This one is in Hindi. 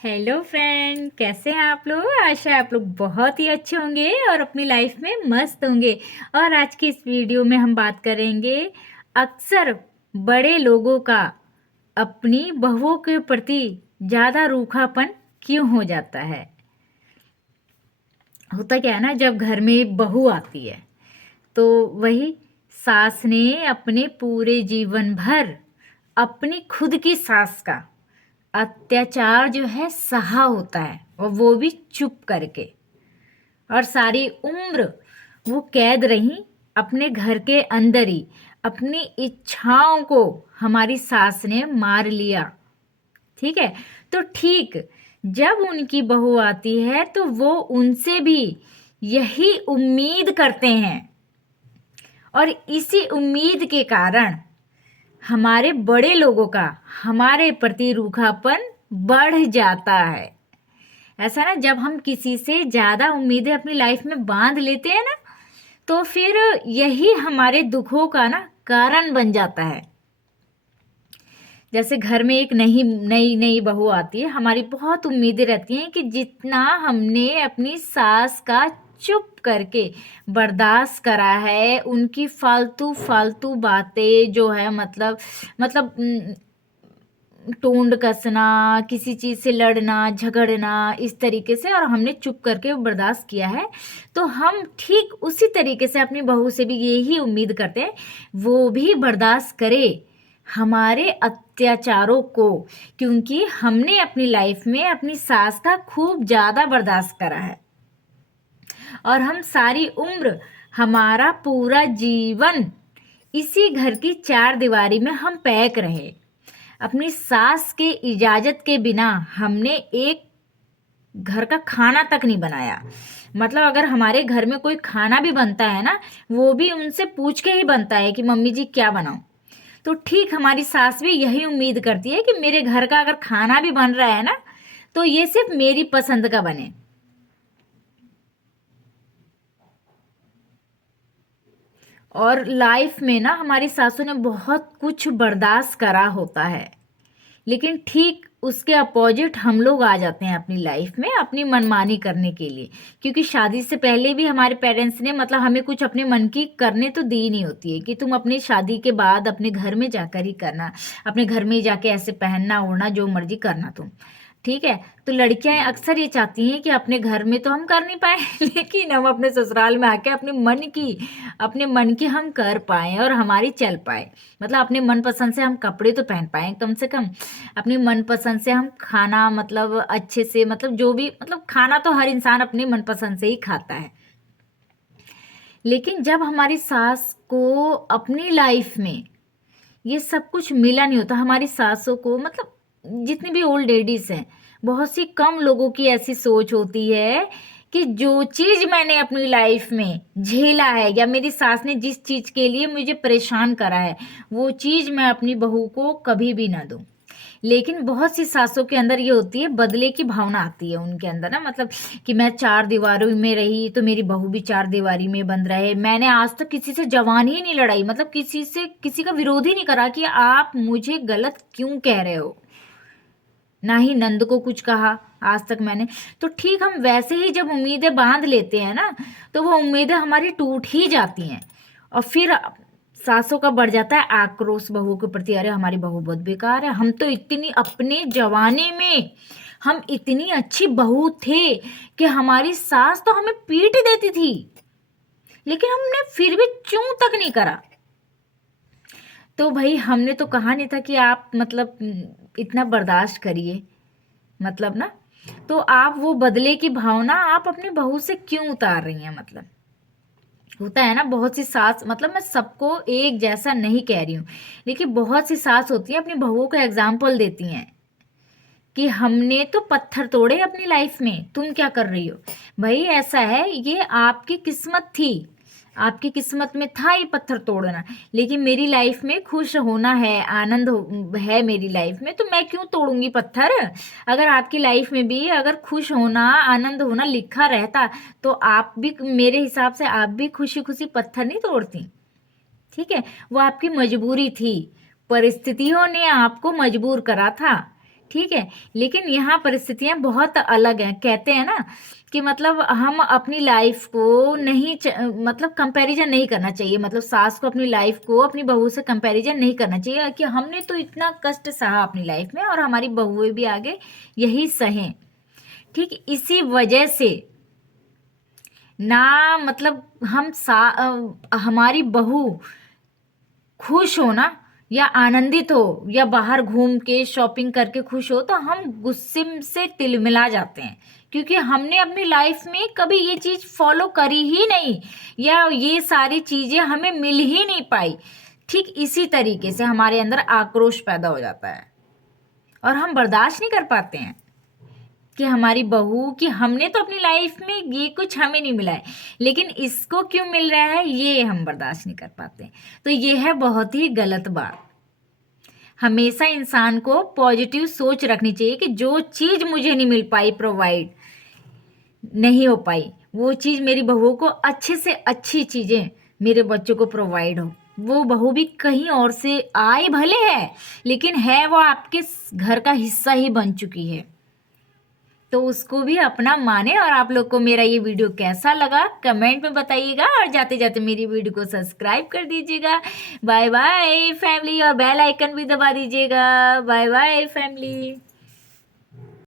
हेलो फ्रेंड, कैसे हैं आप लोग। आशा है आप लोग बहुत ही अच्छे होंगे और अपनी लाइफ में मस्त होंगे। और आज की इस वीडियो में हम बात करेंगे अक्सर बड़े लोगों का अपनी बहुओं के प्रति ज़्यादा रूखापन क्यों हो जाता है। होता क्या है ना, जब घर में बहू आती है तो वही सास ने अपने पूरे जीवन भर अपनी खुद की सास का अत्याचार जो है सहा होता है, और वो भी चुप करके। और सारी उम्र वो कैद रही अपने घर के अंदर ही। अपनी इच्छाओं को हमारी सास ने मार लिया। ठीक है, तो ठीक जब उनकी बहू आती है तो वो उनसे भी यही उम्मीद करते हैं, और इसी उम्मीद के कारण हमारे बड़े लोगों का हमारे प्रति रूखापन बढ़ जाता है। ऐसा ना, जब हम किसी से ज़्यादा उम्मीदें अपनी लाइफ में बांध लेते हैं ना, तो फिर यही हमारे दुखों का ना कारण बन जाता है। जैसे घर में एक नई नई नई बहू आती है, हमारी बहुत उम्मीदें रहती हैं कि जितना हमने अपनी सास का चुप करके बर्दाश्त करा है, उनकी फालतू फालतू बातें जो है, मतलब टोंड कसना, किसी चीज़ से लड़ना झगड़ना, इस तरीके से, और हमने चुप करके बर्दाश्त किया है, तो हम ठीक उसी तरीके से अपनी बहू से भी यही उम्मीद करते हैं वो भी बर्दाश्त करे हमारे अत्याचारों को, क्योंकि हमने अपनी लाइफ में अपनी सास का खूब ज़्यादा बर्दाश्त करा है। और हम सारी उम्र, हमारा पूरा जीवन इसी घर की चार दीवारी में हम पैक रहे। अपनी सास के इजाज़त के बिना हमने एक घर का खाना तक नहीं बनाया। मतलब अगर हमारे घर में कोई खाना भी बनता है ना, वो भी उनसे पूछ के ही बनता है कि मम्मी जी क्या बनाऊं। तो ठीक हमारी सास भी यही उम्मीद करती है कि मेरे घर का अगर खाना भी बन रहा है ना, तो ये सिर्फ मेरी पसंद का बने। और लाइफ में ना हमारी सासू ने बहुत कुछ बर्दाश्त करा होता है, लेकिन ठीक उसके अपोजिट हम लोग आ जाते हैं अपनी लाइफ में अपनी मनमानी करने के लिए। क्योंकि शादी से पहले भी हमारे पेरेंट्स ने मतलब हमें कुछ अपने मन की करने तो दी नहीं होती है कि तुम अपनी शादी के बाद अपने घर में जाकर ही करना, अपने घर में ही जाके ऐसे पहनना ओढ़ना जो मर्जी करना तुम। ठीक है, तो लड़कियां अक्सर ये चाहती हैं कि अपने घर में तो हम कर नहीं पाए लेकिन हम अपने ससुराल में आके अपने मन की हम कर पाए और हमारी चल पाए। मतलब अपने मन पसंद से हम कपड़े तो पहन पाए कम से कम। अपनी मन पसंद से हम खाना मतलब अच्छे से, मतलब जो भी, मतलब खाना तो हर इंसान अपनी मन पसंद से ही खाता है। लेकिन जब हमारी सास को अपनी लाइफ में ये सब कुछ मिला नहीं होता, हमारी सासों को, मतलब जितनी भी ओल्ड लेडीज हैं, बहुत सी कम लोगों की ऐसी सोच होती है कि जो चीज मैंने अपनी लाइफ में झेला है या मेरी सास ने जिस चीज के लिए मुझे परेशान करा है, वो चीज मैं अपनी बहू को कभी भी ना दूं। लेकिन बहुत सी सासों के अंदर ये होती है, बदले की भावना आती है उनके अंदर ना, मतलब कि मैं चार दीवारों में रही तो मेरी बहू भी चार दीवारी में बंद रहे। मैंने आज तक किसी से जवान ही नहीं लड़ाई, मतलब किसी से किसी का विरोध ही नहीं करा कि आप मुझे गलत क्यों कह रहे हो। ना ही नंद को कुछ कहा आज तक मैंने। तो ठीक हम वैसे ही जब उम्मीदें बांध लेते हैं ना, तो वो उम्मीदें हमारी टूट ही जाती हैं। और फिर सासों का बढ़ जाता है आक्रोश बहू के प्रति। अरे हमारी बहू बहुत बेकार है, हम तो इतनी अपने जवानी में हम इतनी अच्छी बहू थे कि हमारी सास तो हमें पीट देती थी, लेकिन हमने फिर भी चूं तक नहीं करा। तो भाई हमने तो कहा नहीं था कि आप मतलब इतना बर्दाश्त करिए, मतलब ना। तो आप वो बदले की भावना आप अपनी बहू से क्यों उतार रही हैं। मतलब होता है ना, बहुत सी सास, मतलब मैं सबको एक जैसा नहीं कह रही हूँ, लेकिन बहुत सी सास होती है अपनी बहुओं को एग्जाम्पल देती हैं कि हमने तो पत्थर तोड़े अपनी लाइफ में, तुम क्या कर रही हो। भाई ऐसा है, ये आपकी किस्मत थी, आपकी किस्मत में था ये पत्थर तोड़ना। लेकिन मेरी लाइफ में खुश होना है, है मेरी लाइफ में, तो मैं क्यों तोड़ूंगी पत्थर। अगर आपकी लाइफ में भी अगर खुश होना आनंद होना लिखा रहता, तो आप भी, मेरे हिसाब से आप भी खुशी खुशी पत्थर नहीं तोड़ती। ठीक है, वो आपकी मजबूरी थी, परिस्थितियों ने आपको मजबूर करा था ठीक है। लेकिन यहाँ परिस्थितियां बहुत अलग हैं। कहते हैं ना कि मतलब हम अपनी लाइफ को नहीं मतलब कंपैरिजन नहीं करना चाहिए, मतलब सास को अपनी लाइफ को अपनी बहू से कंपैरिजन नहीं करना चाहिए कि हमने तो इतना कष्ट सहा अपनी लाइफ में और हमारी बहुएं भी आगे यही सहें। ठीक इसी वजह से ना मतलब हमारी बहू खुश हो ना या आनंदित हो या बाहर घूम के शॉपिंग करके खुश हो, तो हम गुस्से से तिलमिला जाते हैं, क्योंकि हमने अपनी लाइफ में कभी ये चीज फॉलो करी ही नहीं या ये सारी चीजें हमें मिल ही नहीं पाई। ठीक इसी तरीके से हमारे अंदर आक्रोश पैदा हो जाता है और हम बर्दाश्त नहीं कर पाते हैं कि हमारी बहू, कि हमने तो अपनी लाइफ में ये कुछ हमें नहीं मिला है लेकिन इसको क्यों मिल रहा है, ये हम बर्दाश्त नहीं कर पाते। तो ये है बहुत ही गलत बात। हमेशा इंसान को पॉजिटिव सोच रखनी चाहिए कि जो चीज मुझे नहीं मिल पाई, प्रोवाइड नहीं हो पाई, वो चीज मेरी बहू को अच्छे से अच्छी चीजें मेरे बच्चों को प्रोवाइड हो। वो बहू भी कहीं और से आई भले है लेकिन है वो आपके घर का हिस्सा ही बन चुकी है, तो उसको भी अपना माने। और आप लोग को मेरा ये वीडियो कैसा लगा कमेंट में बताइएगा और जाते जाते मेरी वीडियो को सब्सक्राइब कर दीजिएगा। बाय बाय फैमिली, और बेल आइकन भी दबा दीजिएगा। Bye bye family.